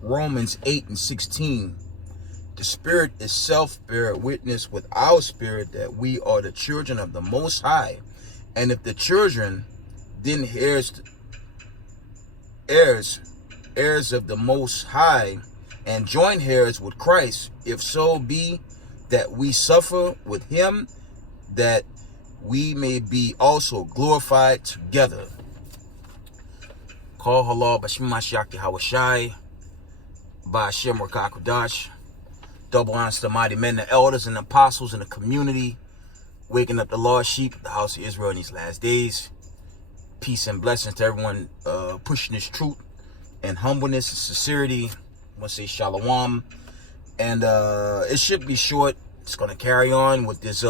Romans 8:16. The Spirit itself beareth witness with our spirit that we are the children of the Most High. And if the children, then heirs of the Most High, and joint heirs with Christ, if so be that we suffer with him, that we may be also glorified together. Call halal Bashim Mashiach Hawashai Ba'ashem Rakakudash. Double honors to the mighty men, the elders, and the apostles in the community, waking up the lost sheep of the house of Israel in these last days. Peace and blessings to everyone pushing this truth and humbleness and sincerity. I want to say shalom. And it should be short. It's going to carry on with this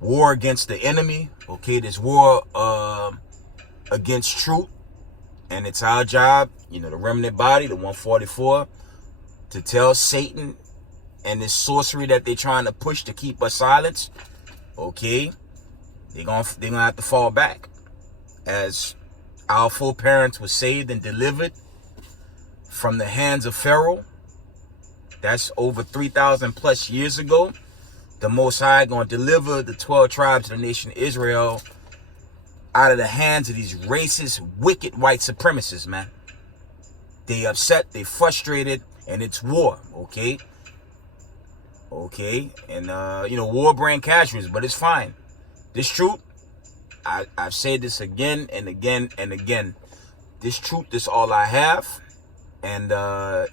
war against the enemy. Okay, this war against truth. And it's our job, the remnant body, the 144, to tell Satan and this sorcery that they're trying to push to keep us silent. Okay, they're gonna have to fall back. As our foreparents were saved and delivered from the hands of Pharaoh, that's over 3,000 plus years ago. The Most High gonna deliver the 12 tribes of the nation of Israel out of the hands of these racist, wicked white supremacists, man. They upset, they frustrated, and it's war. Okay, and war bring casualties, but it's fine. This truth, I've said this again and again and again. This truth is all I have, and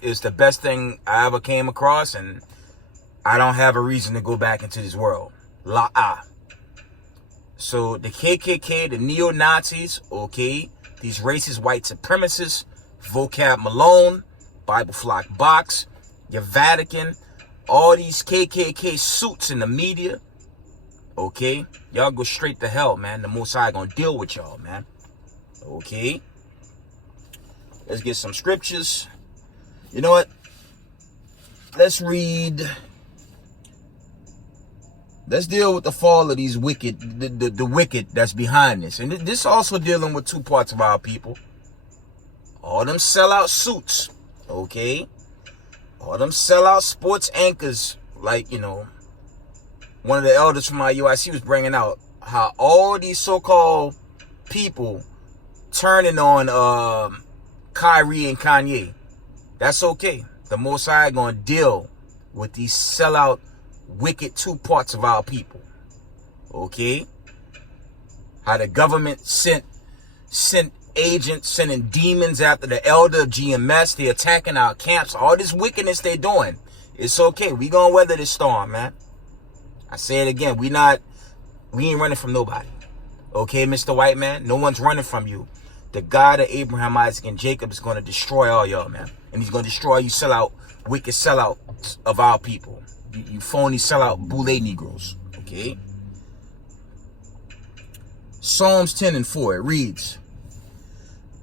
it's the best thing I ever came across, and I don't have a reason to go back into this world. So the KKK, the neo-Nazis, these racist white supremacists, Vocab Malone, Bible Flock Box, your Vatican, all these KKK suits in the media, y'all go straight to hell, man. The Most High gonna deal with y'all, man. Let's get some scriptures. You know what? Let's read. Let's deal with the fall of these wicked, the wicked that's behind this. And this also dealing with two parts of our people. All them sellout suits, all them sellout sports anchors, like, one of the elders from my UIC was bringing out how all these so-called people turning on Kyrie and Kanye. That's okay. The Most High gonna deal with these sellout, wicked two parts of our people. How the government sent agents, sending demons after the elder of GMS. They attacking our camps. All this wickedness they doing. It's okay. We gonna weather this storm, man. I say it again. We ain't running from nobody. Mr. White Man? No one's running from you. The God of Abraham, Isaac, and Jacob is gonna destroy all y'all, man. And he's gonna destroy you wicked sellout of our people. You phony sellout boule Negroes. Psalms 10:4, it reads,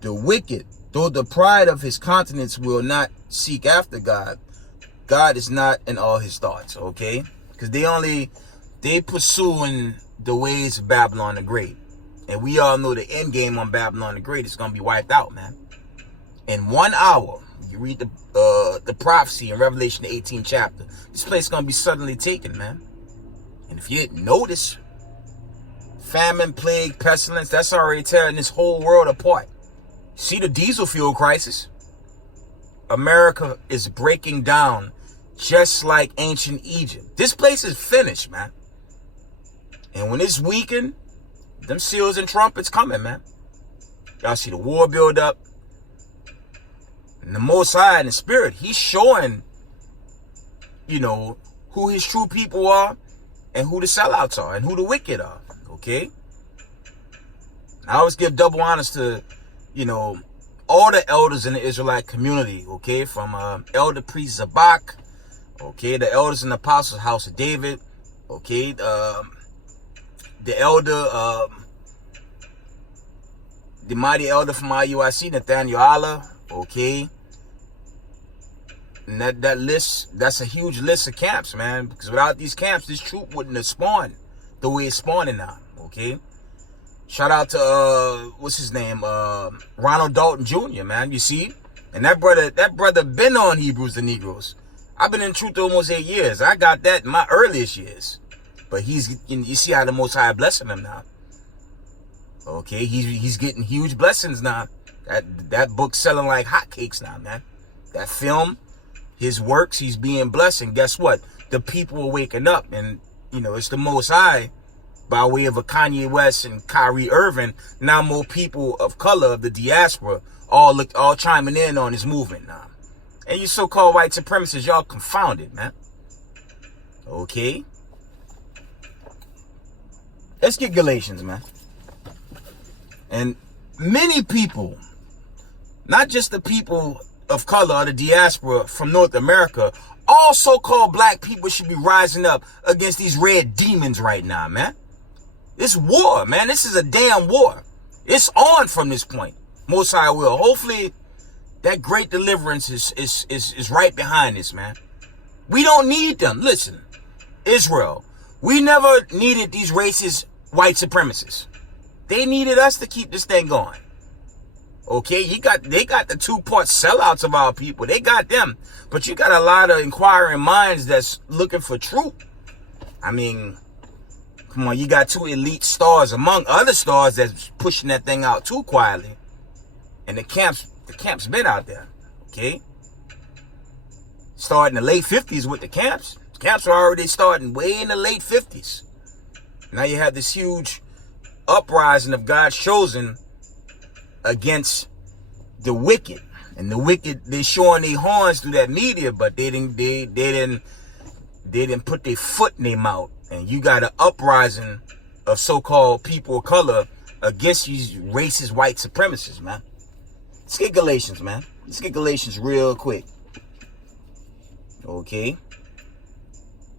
the wicked, though the pride of his countenance will not seek after God, God is not in all his thoughts, because they pursuing the ways of Babylon the Great. And we all know the end game on Babylon the Great is going to be wiped out, man. In 1 hour, you read the prophecy in Revelation 18 chapter, this place is going to be suddenly taken, man. And if you didn't notice, famine, plague, pestilence, that's already tearing this whole world apart. See the diesel fuel crisis? America is breaking down just like ancient Egypt. This place is finished, man. And when it's weakened, them seals and trumpets coming, man. Y'all see the war build up. And the Most High in the spirit, he's showing, who his true people are and who the sellouts are and who the wicked are. I always give double honors to, all the elders in the Israelite community, from Elder Priest Zabak, the elders in the Apostles' House of David, the elder, the mighty elder from IUIC, Nathaniel Allah, and that list, that's a huge list of camps, man, because without these camps, this troop wouldn't have spawned the way it's spawning now, Shout out to, what's his name, Ronald Dalton Jr., man. You see, And that brother been on Hebrews the Negroes. I've been in the truth almost 8 years. I got that in my earliest years. But you see how the Most High blessing him now. Okay, he's getting huge blessings now. That book selling like hotcakes now, man. That film, his works, he's being blessed. And guess what? The people are waking up. And, it's the Most High, by way of a Kanye West and Kyrie Irving. Now more people of color, of the diaspora, all chiming in on this movement now. And you so-called white supremacists, y'all confounded, man. Okay? Let's get Galatians, man. And many people, not just the people of color or the diaspora from North America, all so-called black people should be rising up against these red demons right now, man. This war, man. This is a damn war. It's on from this point. Most High will. Hopefully, that great deliverance is right behind this, man. We don't need them. Listen, Israel, we never needed these racist white supremacists. They needed us to keep this thing going. Okay, they got the two-part sellouts of our people. They got them. But you got a lot of inquiring minds that's looking for truth. I mean, come on, you got two elite stars among other stars that's pushing that thing out too quietly. And the camp's been out there. Okay? Starting in the late 50s with the camps. The camps are already starting way in the late 50s. Now you have this huge uprising of God's chosen against the wicked. And the wicked, they showing their horns through that media, but they didn't put their foot in their mouth. And you got an uprising of so-called people of color against these racist white supremacists, man. Let's get Galatians, man. Let's get Galatians real quick. Okay.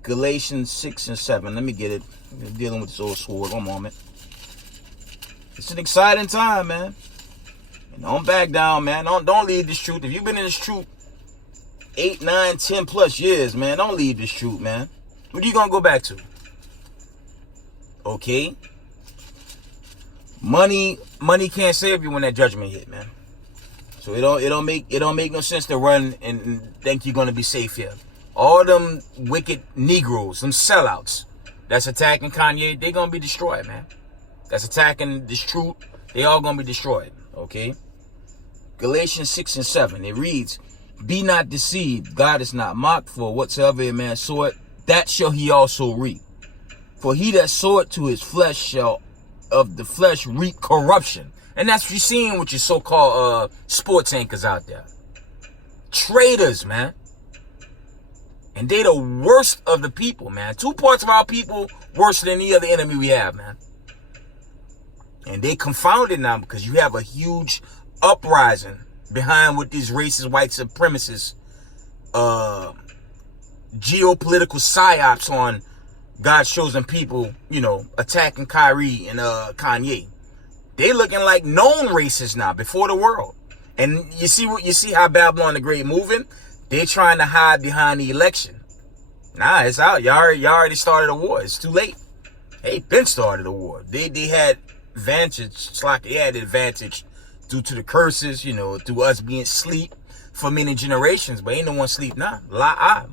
Galatians 6 and 7. Let me get it. I'm dealing with this old sword. One moment. It's an exciting time, man. And don't back down, man. Don't leave this truth. If you've been in this truth 8, 9, 10 plus years, man, don't leave this truth, man. What are you gonna go back to? Okay. Money can't save you when that judgment hit, man. So it don't make no sense to run and think you're gonna be safe here. All them wicked Negroes, them sellouts that's attacking Kanye, they gonna be destroyed, man. That's attacking this truth, they all gonna be destroyed. Okay. Galatians 6 and 7. It reads, "Be not deceived, God is not mocked, for whatsoever a man soweth, that shall he also reap. For he that soweth to his flesh shall of the flesh reap corruption." And that's what you're seeing with your so-called sports anchors out there. Traitors, man. And they the worst of the people, man. Two parts of our people worse than any other enemy we have, man. And they confounded now because you have a huge uprising behind with these racist white supremacists geopolitical psyops on God's chosen people, attacking Kyrie and Kanye. They looking like known racists now before the world. And you see how Babylon the Great moving? They trying to hide behind the election. Nah, it's out. Y'all already started a war. It's too late. They been started a war. They had advantage. It's like they had advantage due to the curses, through us being asleep for many generations. But ain't no one sleep now.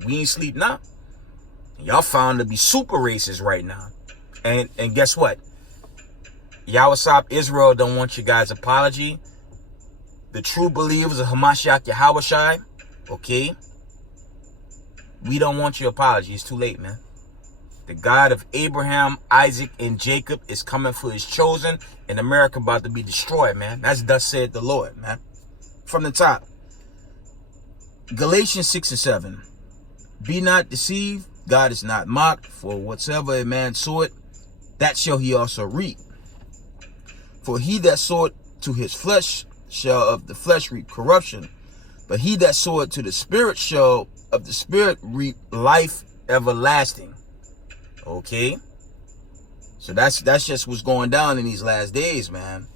We ain't sleep now. Y'all found to be super racist right now. And guess what? Yahweh Israel don't want you guys' apology. The true believers of Hamashiach Yahushai, okay? We don't want your apology. It's too late, man. The God of Abraham, Isaac, and Jacob is coming for his chosen, and America about to be destroyed, man. That's thus said the Lord, man. From the top. Galatians 6 and 7. "Be not deceived, God is not mocked, for whatsoever a man soweth, that shall he also reap. For he that soweth to his flesh shall of the flesh reap corruption, but he that soweth to the Spirit shall of the Spirit reap life everlasting." Okay? So that's just what's going down in these last days, man.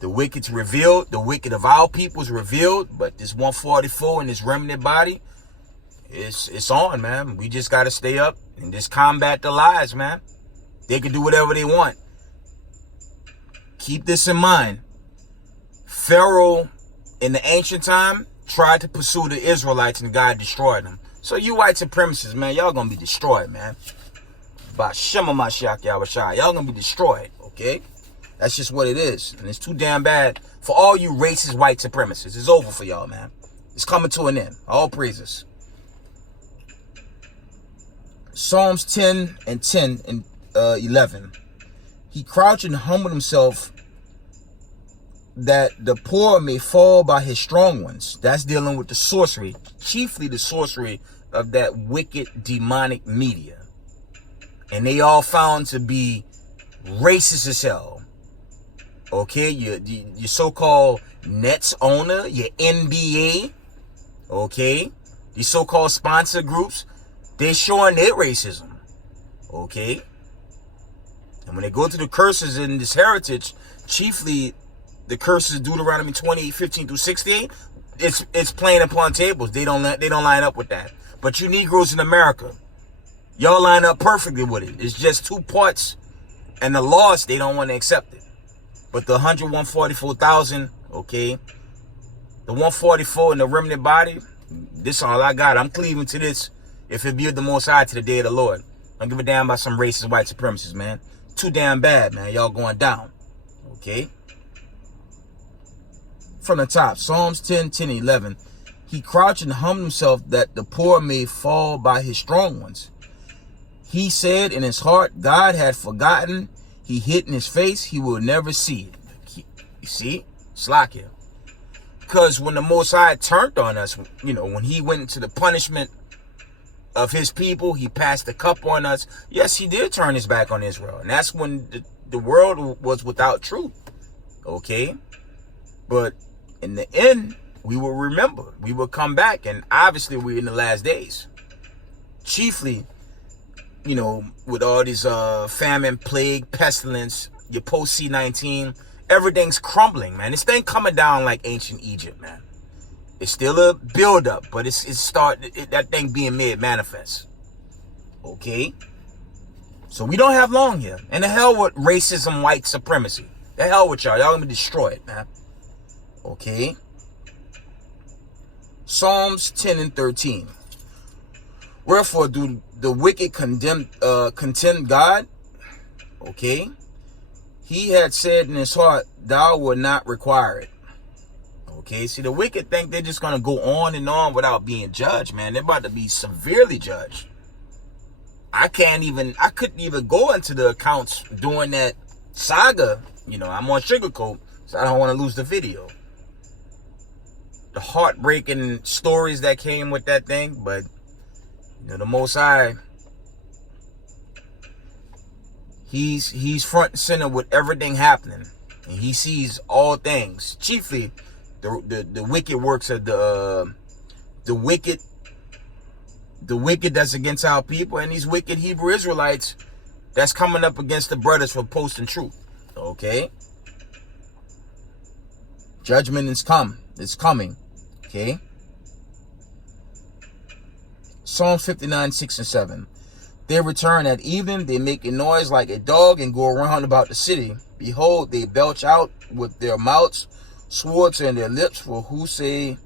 The wicked's revealed. The wicked of our people's revealed. But this 144 and this remnant body, it's on, man. We just got to stay up and just combat the lies, man. They can do whatever they want. Keep this in mind. Pharaoh in the ancient time, tried to pursue the Israelites and God destroyed them. So you white supremacists, man, y'all gonna be destroyed, man. By Shema Mashiach Yahushua, y'all gonna be destroyed, okay? That's just what it is. And it's too damn bad for all you racist white supremacists. It's over for y'all, man. It's coming to an end. All praises. Psalms 10 and 10 and 11. He crouched and humbled himself that the poor may fall by his strong ones. That's dealing with the sorcery, chiefly the sorcery of that wicked demonic media. And they all found to be racist as hell. Okay, your so-called Nets owner, your NBA, okay, these so-called sponsor groups, they're showing their racism, okay? And when they go to the curses in this heritage, chiefly the curses Deuteronomy 28:15-68, it's playing upon tables. They don't line up with that. But you Negroes in America, y'all line up perfectly with it. It's just two parts, and the loss, they don't want to accept it. But the 144,000, okay, the 144 in the remnant body, this is all I got. I'm cleaving to this. If it be of the Most High to the day of the Lord, don't give a damn about some racist white supremacists, man. Too damn bad, man. Y'all going down, okay? From the top, Psalms 10, 10, 11. He crouched and humbled himself that the poor may fall by his strong ones. He said in his heart, God had forgotten. He hid in his face. He will never see it. You see? Slakia. Because when the Most High turned on us, you know, when he went into the punishment of his people, he passed the cup on us. Yes, he did turn his back on Israel. And that's when the world was without truth. Okay? But in the end, we will remember. We will come back. And obviously, we're in the last days. Chiefly, you know, with all these famine, plague, pestilence, your post C-19, everything's crumbling, man. This thing coming down like ancient Egypt, man. It's still a build-up, but it's that thing being made manifest. Okay? So we don't have long here. And the hell with racism, white supremacy. The hell with y'all. Y'all gonna be destroyed, man. Okay? Psalms 10 and 13. Wherefore do the wicked contemn God? Okay? He had said in his heart, thou wilt not require it. Okay, see, the wicked think they're just going to go on and on without being judged, man. They're about to be severely judged. I couldn't even go into the accounts during that saga. You know, I'm on Sugarcoat, so I don't want to lose the video. The heartbreaking stories that came with that thing, but, you know, the Most High, he's front and center with everything happening. And he sees all things, chiefly the wicked works of the wicked that's against our people, and these wicked Hebrew Israelites that's coming up against the brothers for posting truth. Okay? Judgment is coming. Okay? Psalm 59, 6 and 7. They return at even, they make a noise like a dog and go around about the city. Behold, they belch out with their mouths, swords in their lips, for who say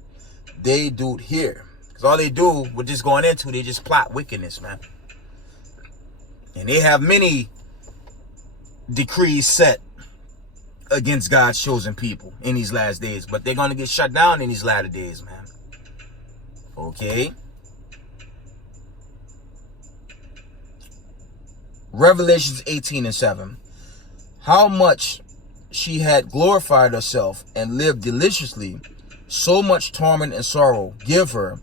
they do it here. Because all they do with just going into, they just plot wickedness, man. And they have many decrees set against God's chosen people in these last days. But they're going to get shut down in these latter days, man. Okay? Revelations 18 and 7. How much she had glorified herself and lived deliciously, so much torment and sorrow give her.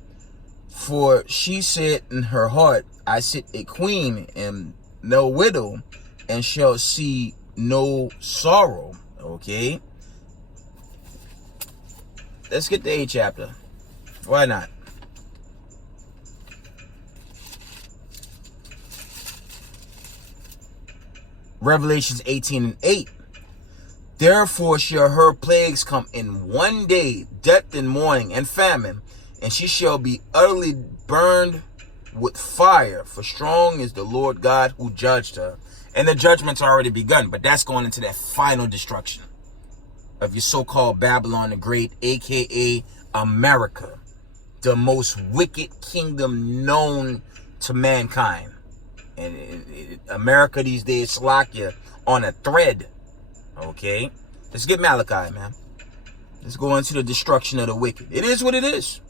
For she said in her heart, I sit a queen and no widow, and shall see no sorrow. Okay? Let's get the 8th chapter. Why not? Revelations 18 and 8. Therefore shall her plagues come in one day, death and mourning and famine, and she shall be utterly burned with fire, for strong is the Lord God who judged her. And the judgment's already begun, but that's going into that final destruction. of your so-called Babylon the Great, aka America, the most wicked kingdom known to mankind. And America these days, Slovakia, on a thread. Okay, let's get Malachi, man. Let's go into the destruction of the wicked. It is what it is.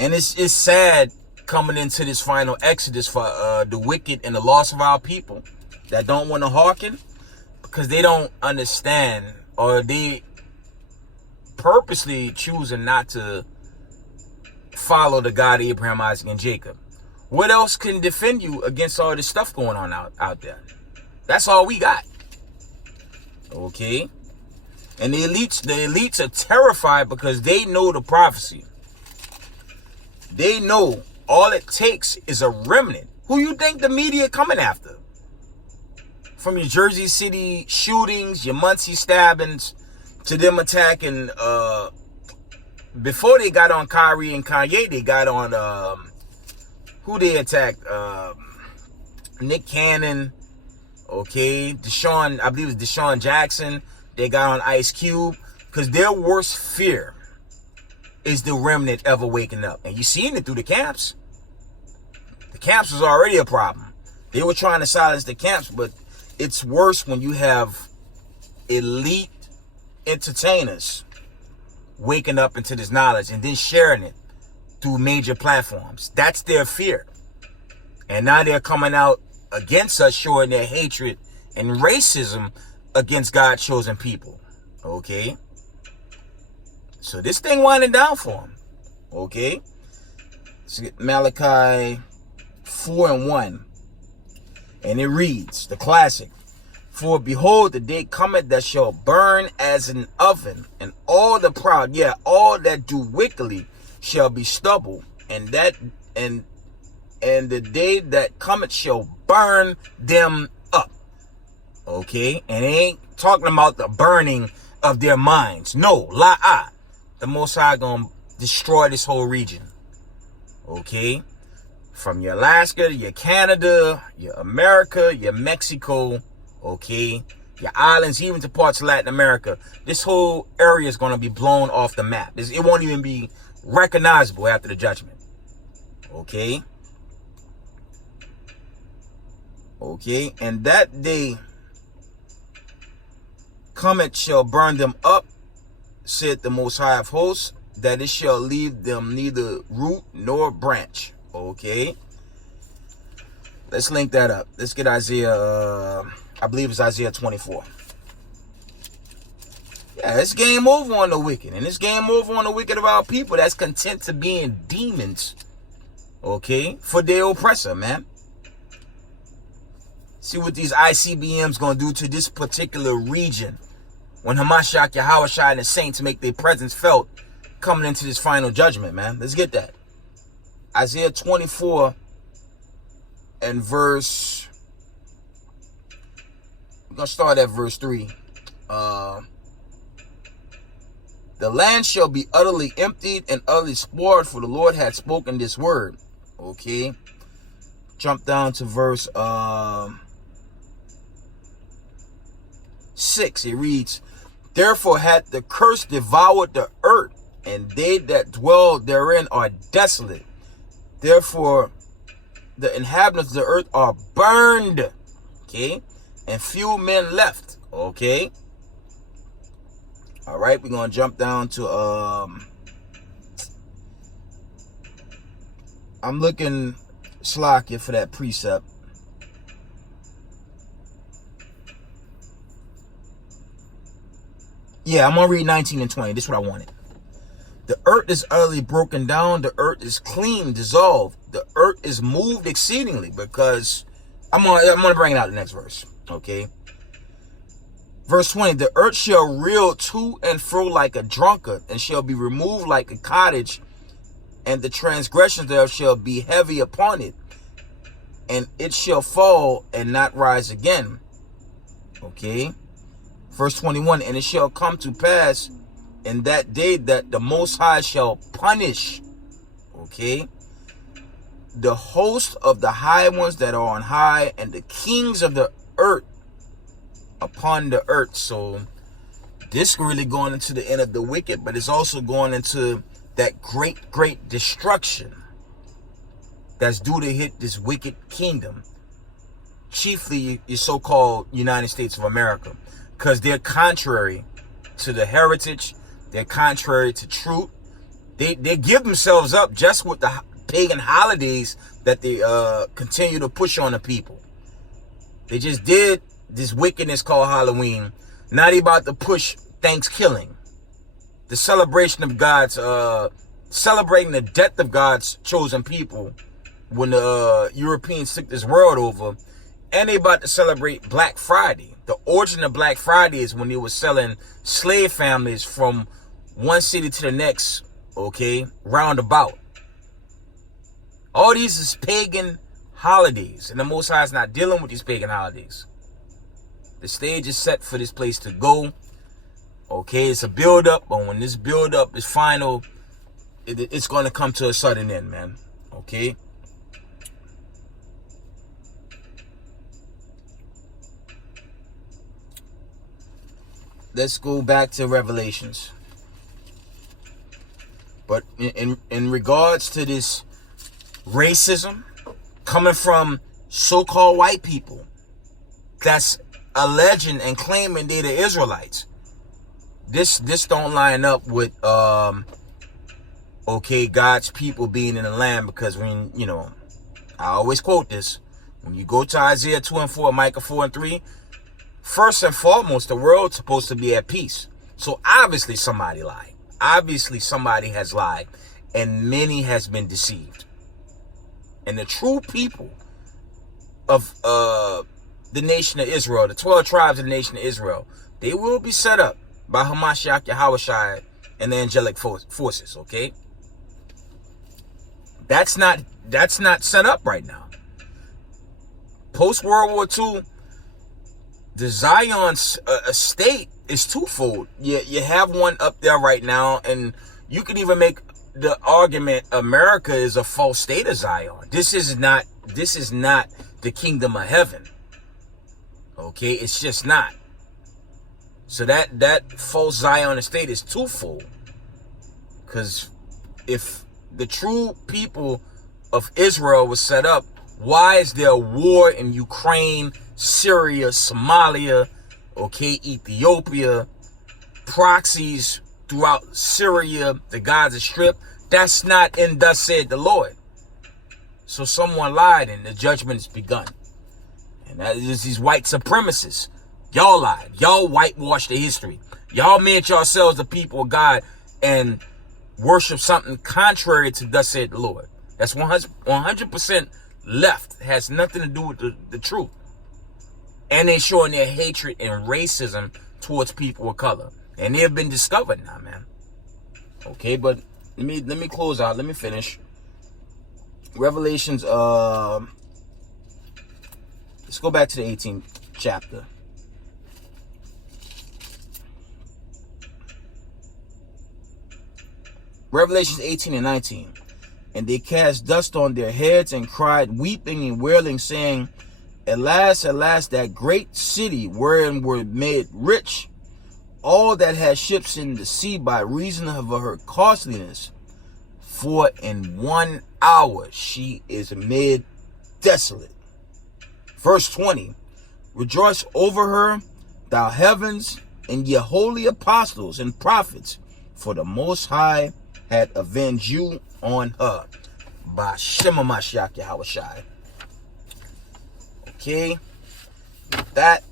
And it's sad coming into this final exodus for the wicked and the loss of our people that don't want to hearken, because they don't understand, or they purposely choosing not to follow the God of Abraham, Isaac, and Jacob. What else can defend you against all this stuff going on out there? That's all we got. Okay? And the elites are terrified because they know the prophecy. They know all it takes is a remnant. Who you think the media coming after? From your Jersey City shootings, your Muncie stabbings, to them attacking, before they got on Kyrie and Kanye, they got on, who they attacked? Nick Cannon, okay, Deshaun, I believe it was Deshaun Jackson. They got on Ice Cube, because their worst fear is the remnant ever waking up. And you seen it through the camps. The camps was already a problem. They were trying to silence the camps, but it's worse when you have elite entertainers waking up into this knowledge and then sharing it through major platforms. That's their fear. And now they're coming out against us, showing their hatred and racism against God's chosen people. Okay? So this thing winding down for them. Okay? So Malachi 4:1. And it reads, the classic, for behold, the day cometh that shall burn as an oven, and all the proud, all that do wickedly shall be stubble, and the day that cometh shall burn them up. Okay? And it ain't talking about the burning of their minds. No, la'ah. The Most High gonna destroy this whole region. Okay? From your Alaska to your Canada, your America, your Mexico, okay? Your islands, even to parts of Latin America. This whole area is going to be blown off the map. It won't even be recognizable after the judgment. Okay? Okay? And that day cometh shall burn them up, said the Most High of Hosts, that it shall leave them neither root nor branch. Okay, let's link that up. Let's get Isaiah, I believe it's Isaiah 24. Yeah, it's game over on the wicked. And it's game over on the wicked of our people that's content to be in demons. Okay, for their oppressor, man. See what these ICBMs gonna do to this particular region when Hamashiach, Yahushua, and the saints make their presence felt coming into this final judgment, man. Let's get that. Isaiah 24 and verse, we're going to start at verse 3. The land shall be utterly emptied and utterly spoiled, for the Lord had spoken this word. Okay. Jump down to verse 6. It reads, therefore hath the curse devoured the earth, and they that dwell therein are desolate. Therefore, the inhabitants of the earth are burned, okay, and few men left, okay. All right, we're gonna jump down to I'm looking Slovakia for that precept. Yeah, I'm gonna read 19 and 20. This is what I wanted. The earth is utterly broken down. The earth is clean, dissolved. The earth is moved exceedingly, because I'm gonna bring it out the next verse. Okay. Verse 20. The earth shall reel to and fro like a drunkard, and shall be removed like a cottage, and the transgressions thereof shall be heavy upon it, and it shall fall and not rise again. Okay. Verse 21. And it shall come to pass in that day that the Most High shall punish, okay, the host of the high ones that are on high, and the kings of the earth upon the earth. So This really going into the end of the wicked, but it's also going into that great destruction that's due to hit this wicked kingdom, chiefly your so-called United States of America, because they're contrary to the heritage, they're contrary to truth. They give themselves up just with the pagan holidays that they continue to push on the people. They just did this wickedness called Halloween. Now they about to push Thanksgiving, the celebration of God's, celebrating the death of God's chosen people when the Europeans took this world over. And they about to celebrate Black Friday. The origin of Black Friday is when they were selling slave families from one city to the next, okay, roundabout. All these is pagan holidays, and the Most High is not dealing with these pagan holidays. The stage is set for this place to go. Okay, it's a build-up, but when this build-up is final, it's going to come to a sudden end, man. Okay? Let's go back to Revelations. But in regards to this racism coming from so-called white people that's alleging and claiming they're the Israelites, this don't line up with okay, God's people being in the land, because when, you know, I always quote this, when you go to Isaiah 2:4, Micah 4:3, first and foremost, the world's supposed to be at peace. So obviously somebody lied. Obviously somebody has lied, and many has been deceived. And the true people of the nation of Israel, the 12 tribes of the nation of Israel, they will be set up by Hamashiach Yahushua and the angelic forces, okay? That's not set up right now. Post World War II, the Zion state is twofold. You have one up there right now, and you can even make the argument America is a false state of Zion. This is not the kingdom of heaven. Okay, it's just not. So that false Zion state is twofold. Because if the true people of Israel was set up, why is there a war in Ukraine, Syria, Somalia, okay, Ethiopia, proxies throughout Syria, the Gaza Strip? That's not in thus said the Lord. So someone lied and the judgment has begun. And that is these white supremacists. Y'all lied. Y'all whitewashed the history. Y'all made yourselves the people of God and worship something contrary to thus said the Lord. That's 100% left. It has nothing to do with the truth. And they're showing their hatred and racism towards people of color. And they have been discovered now, man. Okay, but let me close out. Let me finish. Revelations, let's go back to the 18th chapter. Revelations 18 and 19. And they cast dust on their heads and cried, weeping and wailing, saying, Alas, alas, that great city wherein were made rich all that had ships in the sea by reason of her costliness. For in 1 hour she is made desolate. Verse 20. Rejoice over her, thou heavens, and ye holy apostles and prophets, for the Most High had avenged you on her. By Shema Mashiach Yahushua. Okay. With that,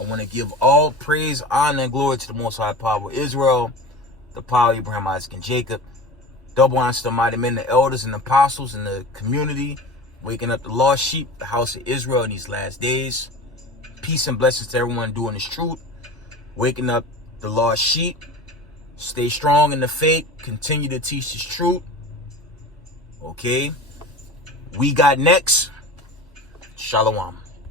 I want to give all praise, honor, and glory to the Most High power of Israel, the power of Abraham, Isaac, and Jacob. Double honor to the mighty men, the elders, and the apostles in the community, waking up the lost sheep, the house of Israel in these last days. Peace and blessings to everyone doing this truth, waking up the lost sheep. Stay strong in the faith. Continue to teach this truth. Okay. We got next. Shalom.